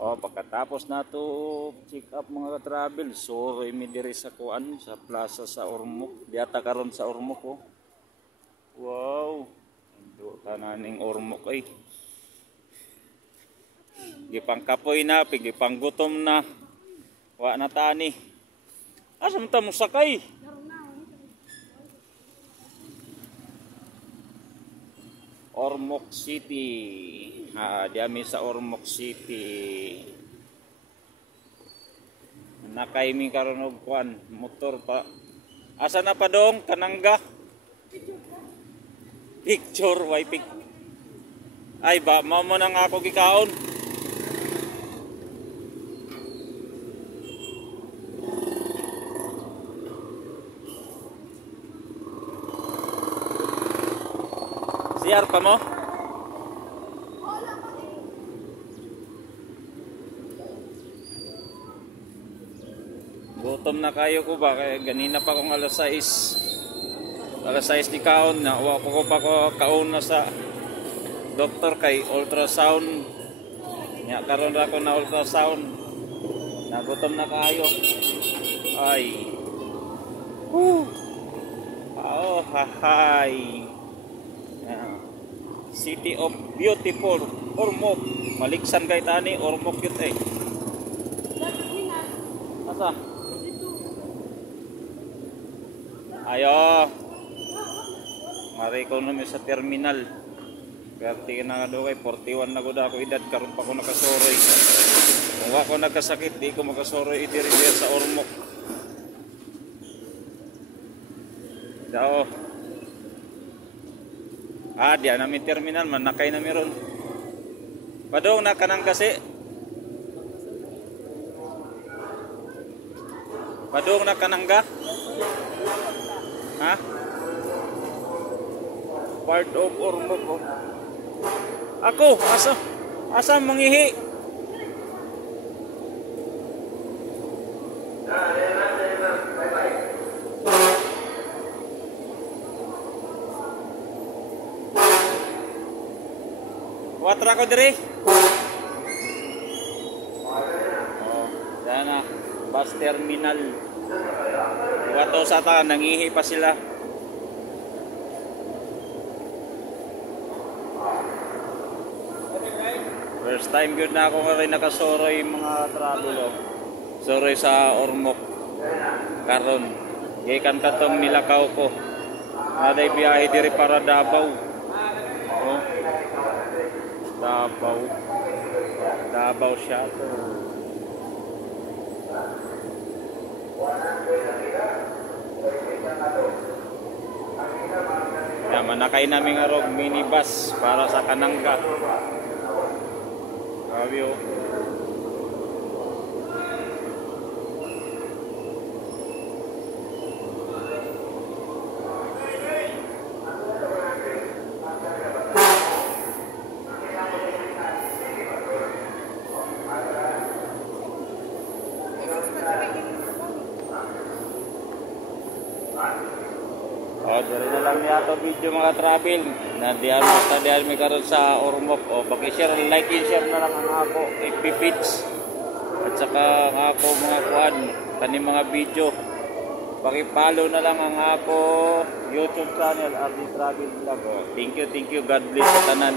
O pagkatapos na to check up mga ka-travel, so mi diri sa kuan sa plaza sa Ormoc, diata karon sa Ormoc oh. Wow, ando tananing Ormoc ay. Gipangkapoy na, gipanggutom na. Wa na tani. Asa man ta mo sakay? Ormoc City. Diami sa Ormoc City. Nakay mi karon og kuan, motor pa. Asa na pa dong kanangga? Picture why pic. Ay ba mao mo nang ako gikaon. Siar pa mo? Gutom na kayo ko ba? Kaya ganina pa kong alas 6. Alas 6 di kaon na. Wa ko pa ko kaon na sa doktor kay ultrasound. Nya karon ra ko na ultrasound. Nagutom na kayo. Ay. Oh, hahay. City of Beautiful Ormoc. Maliksan kay tani Ormoc yun eh. Asa? Ayo. Mari ko na sa terminal. Perti na do kay 41 na gud ako edad karon pa ko nakasoroy. Kung wa ko nagkasakit di ko makasoroy diri sa Ormoc. Dao. Diyan namin terminal man nakay na meron. Padong na kanang kasi. Padong na kanangga. Ha? Part of Ormoc oh. Ako, asa mangihi? Watra ko diri. Oh, sana bus terminal. Wato sa ta nangihi pa sila. First time gyud na ako nga nakasoroy mga travel oh. Soroy sa Ormoc. Karon gikan katong nilakaw ko. Aday biyahe diri para Davao. Oh. Davao siya to. Manakay namin arog minibus para sa Kanangga. Grabe oh. Dari na lang niya ito video mga travel na diyan may karon sa Ormoc o paki-share, like and share na lang ang ako FB page at saka ang ako mga kuan kani mga video paki-follow na lang ang ako YouTube channel RD Travel Vlog. Thank you, God bless sa tanan.